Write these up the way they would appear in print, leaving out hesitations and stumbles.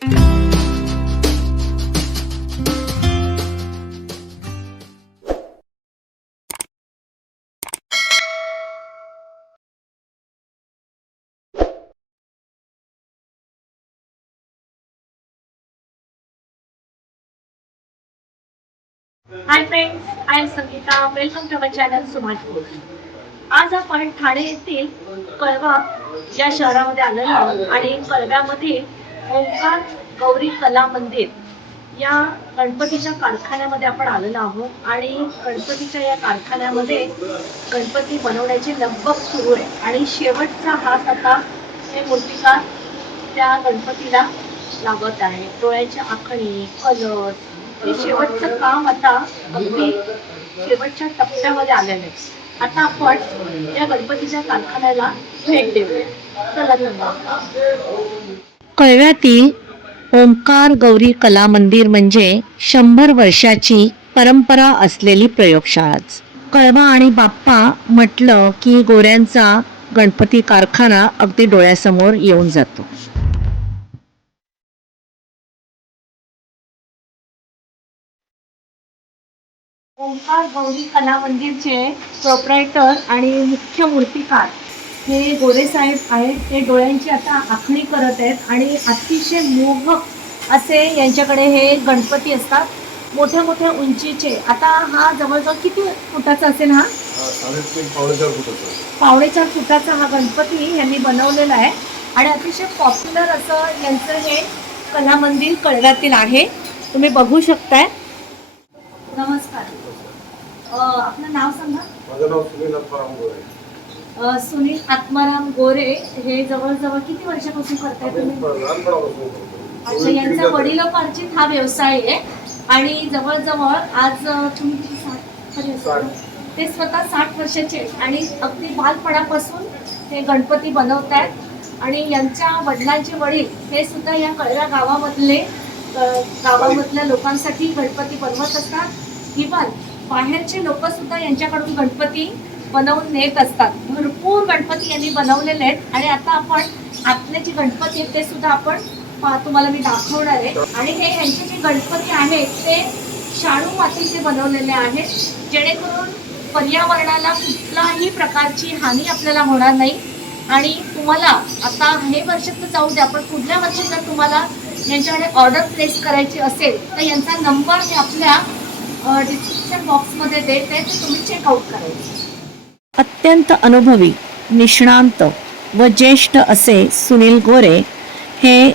High friends, I am Sangeeta. Welcome to our channel Sumaj food. आज आपण ठाणे येथील कळवा या शहरामध्ये आलेलो आहोत आणि कळव्यामध्ये ओंकार गौरी कला मंदिर या गणपतीच्या कारखान्यामध्ये आपण आलेलो आहोत आणि गणपतीच्या या कारखान्यामध्ये गणपती बनवण्याची लगबग सुरू आहे आणि शेवटचा हात आता हे मूर्तिकार त्या गणपतीला लागत आहे. डोळ्याची आखणी, कलर, हे शेवटचं काम आता अगदी शेवटच्या टप्प्यामध्ये आलेलं आहे. आता आपण या गणपतीच्या कारखान्याला भेट देऊया. चला चला. कळव्यातील ओंकार गौरी कला मंदिर म्हणजे 100 वर्षाची परंपरा असलेली प्रयोगशाळाच. कळवा आणि बाप्पा म्हटलं की गोऱ्यांचा गणपती कारखाना अगदी डोळ्यासमोर येऊन जातो. ओंकार गौरी कला मंदिरचे प्रोप्रायटर आणि मुख्य मूर्तिकार हे गोरे साहेब आहेत. ते डोळ्यांची आता आखणी करत आहेत आणि अतिशय मोहक असे यांच्याकडे हे गणपती असतात, मोठ्या मोठ्या उंचीचे. आता हा जवळजवळ किती फुटाचा असेल? हा 4.5 फुटाचा हा गणपती यांनी बनवलेला आहे आणि अतिशय पॉप्युलर असं यांचं हे कला मंदिर कळव्यातील आहे. तुम्ही बघू शकताय. नमस्कार. आपलं नाव सांगा. माझं नाव सुनील आत्माराम गोरे. सुनील आत्माराम गोरे हे जवळजवळ किती वर्षापासून करताय तुम्ही? अच्छा, यांचा वडिलोपार्जित हा व्यवसाय आहे आणि जवळजवळ आज तुम्ही 60 ते स्वतः 60 वर्षाचे आणि अगदी बालपणापासून हे गणपती बनवत आहेत आणि यांच्या वडिलांचे वडील हे सुद्धा या कळव्या गावामधल्या लोकांसाठी गणपती बनवत असतात. इव्हन बाहेरचे लोक सुद्धा यांच्याकडून गणपती बनवून नेत असतात. भरपूर गणपती यांनी बनवलेले आहेत आणि आता आपण आतले जे गणपती आहेत ते सुद्धा आपण तुम्हाला मी दाखवणार आहे. आणि हे यांचे जे गणपती आहेत ते शाडू मातीचे बनवलेले आहेत, जेणेकरून पर्यावरणाला कुठलाही प्रकारची हानी आपल्याला होणार नाही. आणि तुम्हाला आता हे वर्ष तर जाऊ द्या, पण पुढल्या वर्षी जर तुम्हाला यांच्याकडे ऑर्डर प्लेस करायची असेल तर यांचा नंबर मी आपल्या डिस्क्रिप्शन बॉक्समध्ये देते, ते तुम्ही चेकआउट करायचे. अत्यंत अनुभवी, निष्णांत व ज्येष्ठ असे सुनील गोरे हे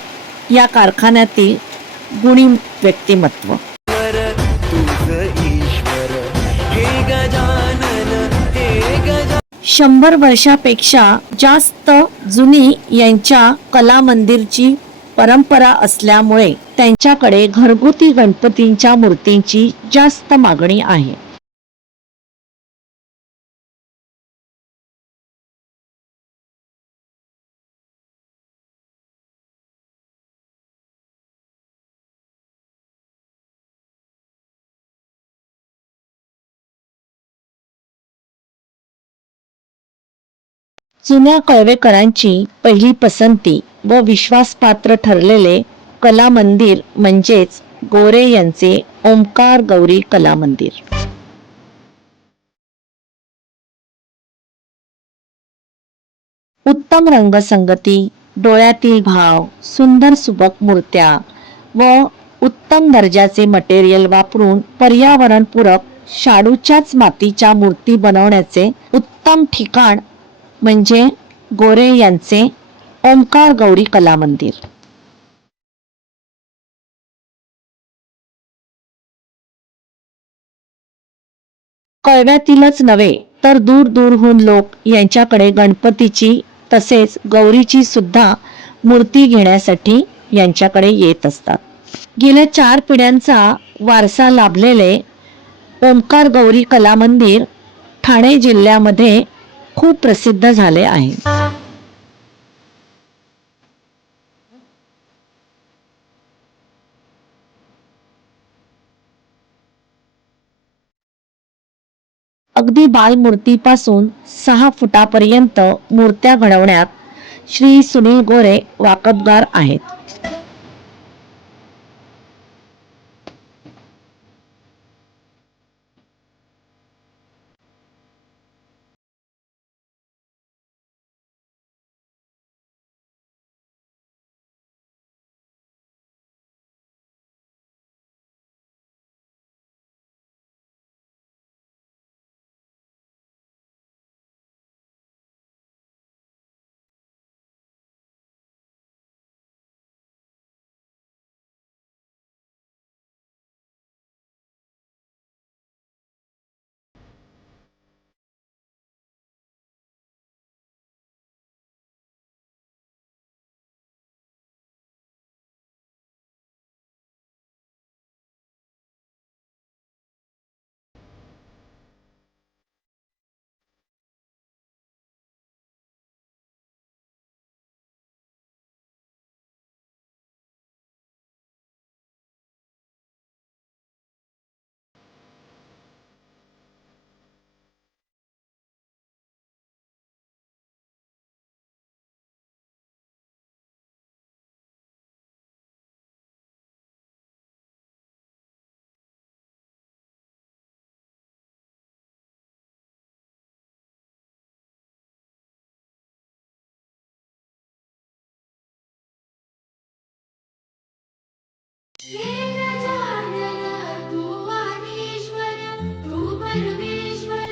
या कारखान्यातील गुणी व्यक्तिमत्व. 100 वर्षापेक्षा जास्त जुनी यांच्या कला मंदिरची परंपरा असल्यामुळे त्यांच्याकडे घरगुती गणपतींच्या मूर्तींची जास्त मागणी आहे. जुन्या कळवेकरांची पहिली पसंती व विश्वासपात्र ठरलेले कला मंदिर म्हणजेच गोरे यांचे ओंकार गौरी कला मंदिर. उत्तम रंगसंगती, डोळ्यातील भाव, सुंदर सुबक मूर्त्या व उत्तम दर्जाचे मटेरियल वापरून पर्यावरणपूरक शाडूच्याच मातीच्या मूर्ती बनवण्याचे उत्तम ठिकाण म्हणजे गोरे यांचे ओंकार गौरी कला मंदिर. कळव्यातीलच नव्हे तर दूर दूरहून लोक यांच्याकडे गणपतीची तसेच गौरीची सुद्धा मूर्ती घेण्यासाठी यांच्याकडे येत असतात. गेल्या 4 पिढ्यांचा वारसा लाभलेले ओंकार गौरी कला मंदिर ठाणे जिल्ह्यामध्ये खूप प्रसिद्ध झाले आहे. अगदी बालमूर्तीपासून 6 फुटापर्यंत मूर्त्या घडवण्यात श्री सुनील गोरे वाकबगार आहेत. हे गजानन तू आदिश्वर तू परमेश्वर.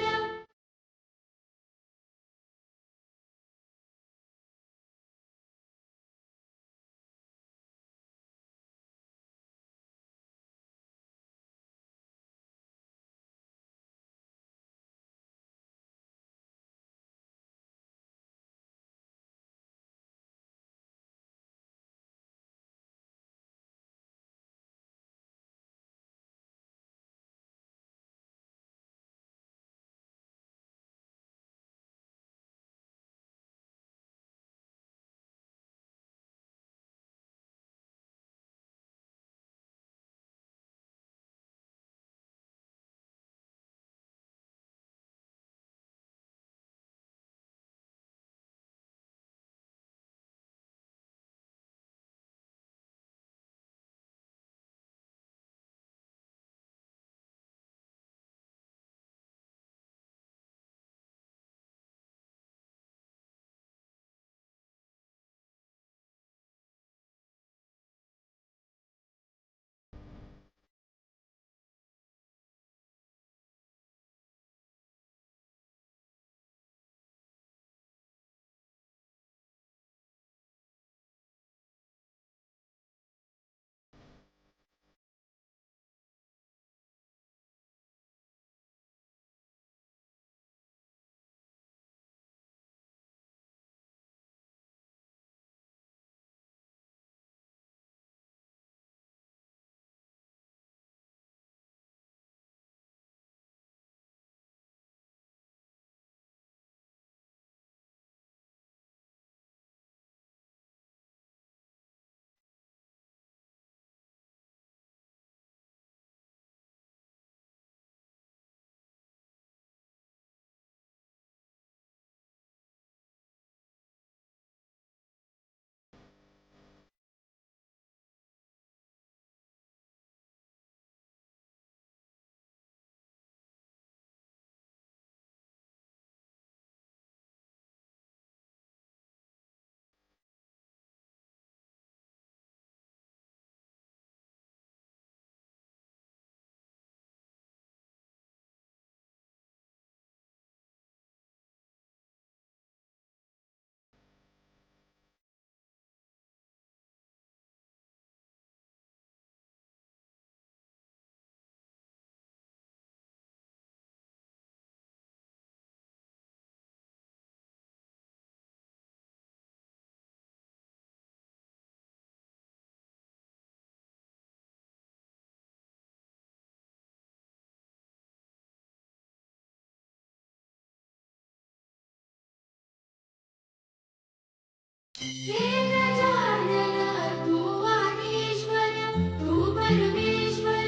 हे गजानन तू आदिश्वर तू परमेश्वर.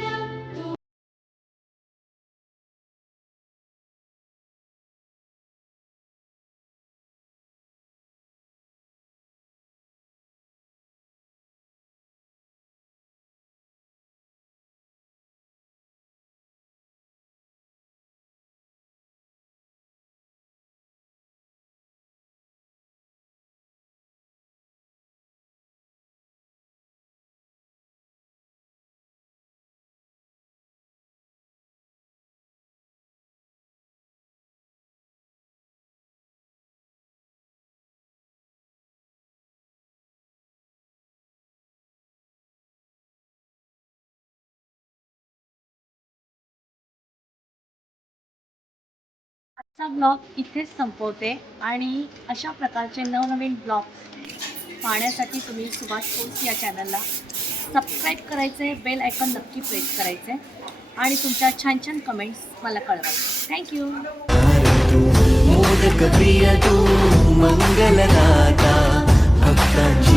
आजचा ब्लॉग इथेच संपवते आणि अशा प्रकारचे नवनवीन ब्लॉग्स पाहण्यासाठी तुम्ही सुभाष पोल्स या चॅनलला सबस्क्राईब करायचे, बेल आयकॉन नक्की प्रेस करायचे आणि तुमच्या छान छान कमेंट्स मला कळवा. थँक्यू. मोदक प्रिय तू मंगलदाता भक्तांची